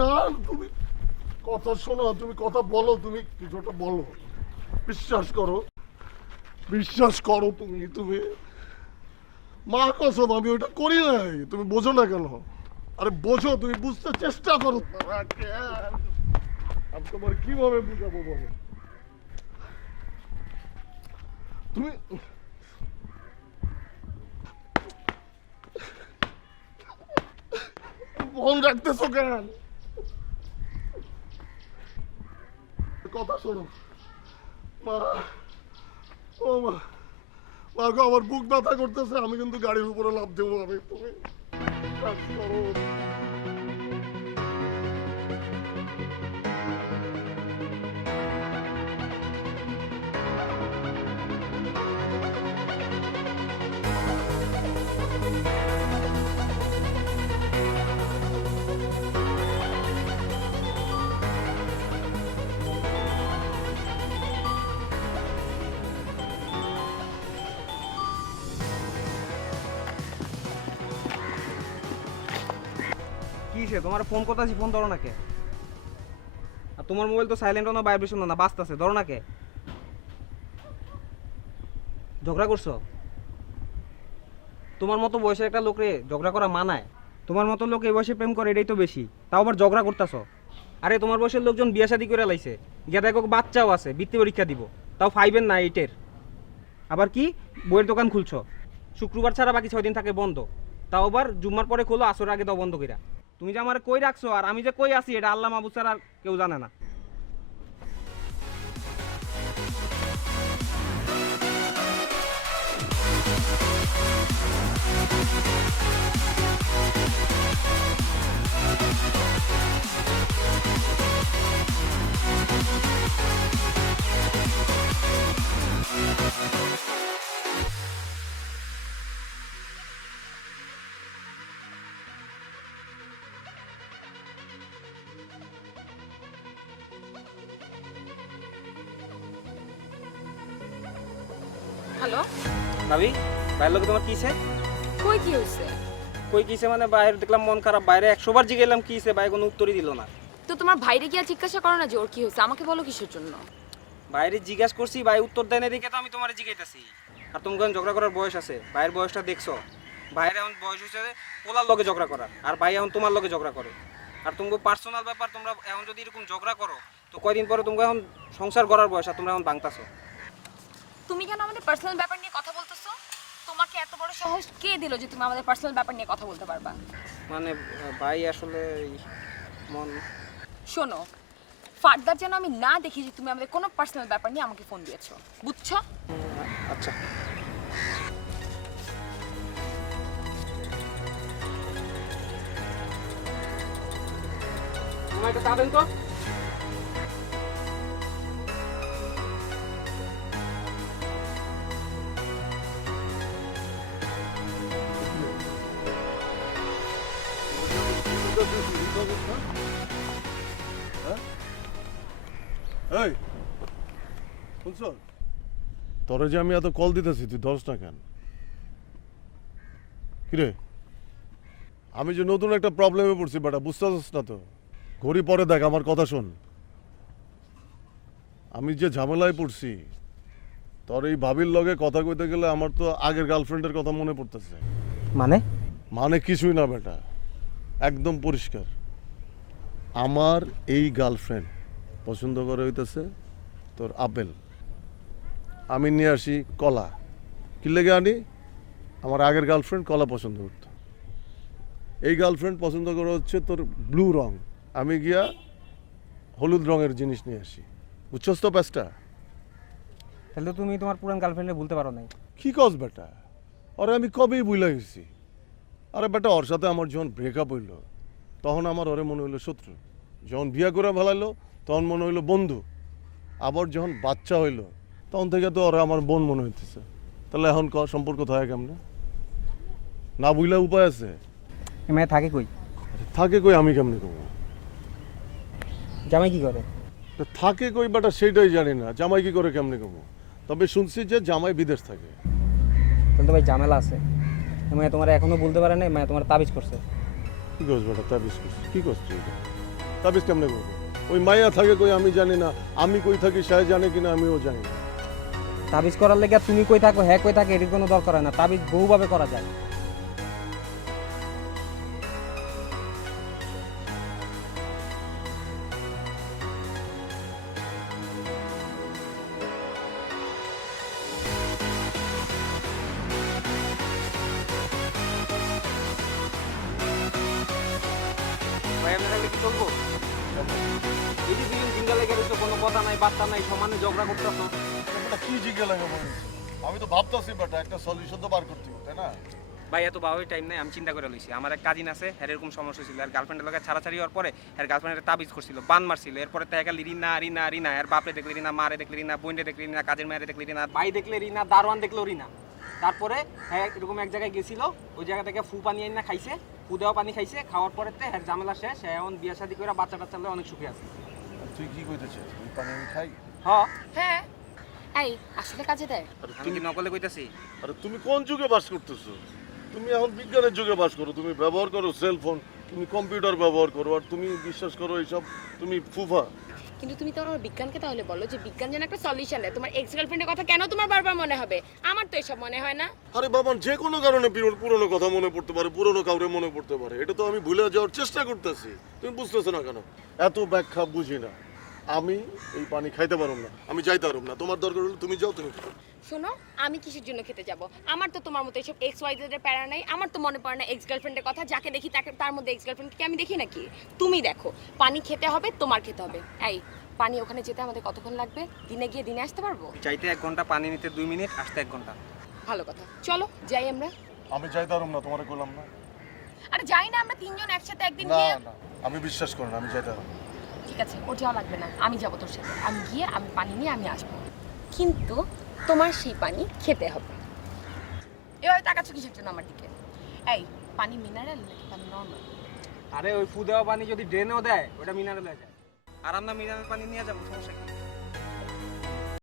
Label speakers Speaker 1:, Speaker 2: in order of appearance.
Speaker 1: না, তুমি কথা শোনো, তুমি কথা বলো, তুমি কিছু একটা বলো? বিশ্বাস করো বিশ্বাস করো তুমি তুমি। মা কসম, আমি ওটা করি নাই। তুমি বোঝো না কেন? আরে বোঝো, তুমি বুঝতে চেষ্টা করো। আমি তোমার কীভাবে বুঝাবো বলো? তুমি ফোন রাখতেছো কেন? কথা শোনো। মা, ও মা মা গো, আমার বুক ব্যথা করতেছে, আমি কিন্তু গাড়ির উপরে লাভ দেবো আমি। তুমি কাজ করো।
Speaker 2: কি সে তোমার ফোন করতেছি ফোন ধরো না কে আর তোমার মোবাইল তো সাইলেন্ট না ভাইব্রেশন না বাজতেছে ধরো না কে ঝগড়া করছ? তোমার মতো বয়সের একটা লোকরে ঝগড়া করা মানায়। তোমার মতো লোক এই বয়সে প্রেম করে, এটাই তো বেশি। তাও আবার ঝগড়া করতেছো। আরে, তোমার বয়সের লোকজন বিয়ে শাদি করে লাইছে। গিয়া দেখো, বাচ্চাও আছে, বৃত্তি পরীক্ষা দিব। তাও ফাইভের না এইটের আবার কি? বইয়ের দোকান খুলছো। শুক্রবার ছাড়া বাকি ছয় দিন থাকে বন্ধ। তাও আবার জুম্মার পরে খোলো আসর আগে দাও বন্ধ কইরা। তুমি যে আমার কই রাখছো আর আমি যে কই আছি, এটা আল্লাহ মাহবুব ছাড়া আর কেউ জানে না।
Speaker 3: হ্যালো
Speaker 2: বাইরের লোকে তোমার কিছে
Speaker 3: কই কি হইছে?
Speaker 2: কই কিছে মানে বাইরে দেখলাম মন খারাপ বাইরে একশো বার জিগেলাম কিছে কোনো উত্তরই দিল না।
Speaker 3: তো তোমার ভাইরে গিয়া জিজ্ঞাসা করো না যে ওর কি হয়েছে আমাকে বলো কিসের জন্য?
Speaker 2: বাইরে জিজ্ঞাসা করছি ভাই উত্তর দেয় না দেখে তো আমি তোমার জিজ্ঞাইতেছি আর তুমি কেন ঝগড়া করার বয়স আছে? ভাইয়ের বয়সটা দেখছ? ভাইয়ের এখন বয়স হয়েছে পোলার লগে ঝগড়া করার আর ভাই এখন তোমার লগে ঝগড়া করে। আর তুমি পার্সোনাল ব্যাপার তোমরা এখন যদি এরকম ঝগড়া করো তো কয়দিন পরে তুমি এখন সংসার করার বয়স আর তোমরা এখন ভাঙতাছো
Speaker 3: তুমি কেন আমাদের পার্সোনাল ব্যাপার নিয়ে কথা বলতেছো? তোমাকে এত বড় সাহস কে দিল যে তুমি আমাদের পার্সোনাল ব্যাপার নিয়ে কথা বলতে পারবা?
Speaker 2: মানে ভাই আসলে মন
Speaker 3: শোনো ফার্দার যেন আমি না দেখি যে তুমি আমাদের কোনো পার্সোনাল ব্যাপার নিয়ে আমাকে ফোন দিয়েছ। বুঝছ?
Speaker 2: আচ্ছা। তোমার এটা চা তো।
Speaker 1: তোরে যে আমি এত কল দিতেছি তুই ধরস না কেন? কিরে? আমি যে নতুন একটা প্রবলেমে পড়ছি বেটা বুঝতে পারছিস না তো? ঘড়ি পরে দেখ আমার কথা শোন। আমি যে ঝামেলায় পড়ছি তোর এই ভাবির লগে কথা কইতে গেলে আমার তো আগের গার্লফ্রেন্ডের কথা মনে পড়তেছে।
Speaker 2: মানে?
Speaker 1: মানে কিছুই না বেটা। একদম পরিষ্কার। আমার এই গার্লফ্রেন্ড পছন্দ করে হইতেছে তোর আপেল। আমি নিয়ে আসি কলা। কি লেগে আনি? আমার আগের গার্লফ্রেন্ড কলা পছন্দ করতো। এই গার্লফ্রেন্ড পছন্দ করে হচ্ছে তোর ব্লু রং। আমি গিয়া হলুদ রঙের জিনিস নিয়ে আসি। বুঝছস তো প্যাসটা
Speaker 2: তাহলে তুমি তোমার পুরান গার্লফ্রেন্ডে ভুলতে পারো নাই।
Speaker 1: কি কস বেটা? আরে আমি কবেই বুঝলা গেছি। আরে বেটা ওর সাথে আমার যখন ব্রেকআপ হইল তখন আমার ওরে মনে হইল শত্রু। যখন বিয়া করে ফেলাইলো তখন মনে হইল বন্ধু। আবার যখন বাচ্চা হইল তখন থেকে তো ওরা আমার বোন মনে হইতেছে। তাহলে এখন ক সম্পর্ক থাকে কেমনে? না বুঝলে উপায় আছে?
Speaker 2: মেয়ে থাকে কই?
Speaker 1: থাকে কই আমি কেমনে কব
Speaker 2: জামাই কি করে?
Speaker 1: থাকে কই বেটা সেটাই জানি না। জামাই কি করে কেমনে কব তবে শুনছি যে জামাই বিদেশ থাকে।
Speaker 2: তাহলে তো ভাই ঝামেলা আছে। মেয়ে তোমার এখনও বলতে পারে না মানে তোমার তাবিজ করছে।
Speaker 1: কি করছ বেটা তাবিজ করছে? কি করছে এটা? তাবিজ কেমনে করব? ওই মায়া থাকে কই আমি জানি না আমি কই থাকি সে জানে কিনা আমিও জানি না।
Speaker 2: তাবিজ করার লেগে তুমি কই থাকো হ্যাঁ কই থাকে এর কোনো দরকার হয় না। তাবিজ বহুভাবে করা যায়। ভাই আমরা তাহলে কি চলবো? এই যে দুজন জিঙ্গা লেগে রয়েছে কোনো কথা নাই বার্তা নাই সমানে ঝগড়া করতেছ।
Speaker 1: এটা কি জিজ্ঞে লাগে মনে হচ্ছে? আমি তো ভাবতেছি বেটা একটা সলিউশন তো বার করতে হবে তাই না?
Speaker 2: ভাই এত বাবাই টাইম নাই আমি চিন্তা করে লইছি। আমার এক কাজিন আছে হ্যার এরকম সমস্যা ছিল আর গার্লফ্রেন্ডের লগে ছাড়াছাড়ি হওয়ার পরে হ্যার গার্লফ্রেন্ডের তাবিজ করছিল বান মারছিল। এরপরে তো একালি রিনা রিনা রিনা এর বাপরে দেখলে রিনা মারে দেখলে রিনা বোনরে দেখলে রিনা কাজের মায়ের দেখলে রিনা ভাই দেখলে রিনা দারোয়ান দেখল রিনা। তারপরে হ্যাঁ এরকম এক জায়গায় গেছিল ওই জায়গা থেকে ফু পানি আইনা খাইছে ফু দেওয়া পানি খাইছে খাওয়ার পরে হ্যার ঝামেলা শেষ হ্যাঁ এখন বিয়া শাদি করে বাচ্চা টাচ্চা লয়ে অনেক সুখে আছে।
Speaker 1: তুই কি কইতেছিস? ওই পানি আমি খাই?
Speaker 2: হ্যাঁ
Speaker 3: হ্যাঁ। এই আসলে কাজে দেয়।
Speaker 1: আরে তুমি
Speaker 2: কি নকলে কইতাছি?
Speaker 1: আরে তুমি কোন যুগে বাস করতেছো? তুমি এখন বিজ্ঞানের যুগে বাস করো তুমি ব্যবহার করো সেল ফোন তুমি কম্পিউটার ব্যবহার করো আর তুমি বিশ্বাস করো এইসব তুমি ফুফা।
Speaker 3: কিন্তু তুমি তো আমার বিজ্ঞানকে তাহলে বলো যে বিজ্ঞান যেন একটা সলিউশন দেয়। তোমার এক্স গার্লফ্রেন্ডের কথা কেন তোমার বারবার মনে হবে? আমার তো এসব মনে হয় না।
Speaker 1: আরে বাবা যে কোনো কারণে পুরনো- কথা মনে পড়তে পারে, পুরনো কাউরে মনে পড়তে পারে। এটা তো আমি ভুলে যাওয়ার চেষ্টা করতেছি। তুমি বুঝতেছো না কেন? এত ব্যাখ্যা বুঝি না। আমি এই পানি খাইতে পারব না আমি যাইতে পারব না। তোমার দরকার হলে তুমি যাও তুমি।
Speaker 3: শোনো আমি কিসের জন্য খেতে যাব? আমার তো তোমার মতো এসব এক্স ওয়াই জেডের প্যারা নাই আমার তো মনে পড়ে না এক্স গার্লফ্রেন্ডের কথা যাকে দেখি তাকে তার মধ্যে এক্স গার্লফ্রেন্ডকে আমি দেখি নাকি? তুমি দেখো পানি খেতে হবে তোমার খেতে হবে। এই পানি ওখানে যেতে আমাদের কতক্ষণ লাগবে? দিনে গিয়ে দিনে আসতে পারব?
Speaker 2: চাইতে এক ঘণ্টা পানি নিতে দুই মিনিট আসতে এক ঘণ্টা।
Speaker 3: ভালো কথা। চলো যাই আমরা।
Speaker 1: আমি যাইতে পারব না তোমারে বললাম না।
Speaker 3: আরে যাই না আমরা তিনজন একসাথে একদিন গিয়ে
Speaker 1: না আমি বিশ্বাস করি না আমি যাইতে পারব না।
Speaker 3: ঠিক আছে ওর যাওয়া লাগবে না, আমি যাব তোর সাথে। আমি গিয়ে আমি পানি নিয়ে আমি আসব। কিন্তু তোমার সেই পানি খেতে হবে। এভাবে তাকাচ্ছ কিসের জন্য আমার দিকে? এই, পানি মিনারেল নাকি পানি নর্মাল
Speaker 2: আরে, ওই ফু দেওয়া পানি যদি ড্রেনেও দেয়, ওটা মিনারেল যায়। আর আমরা মিনারেল পানি নিয়ে যাব, সমস্যা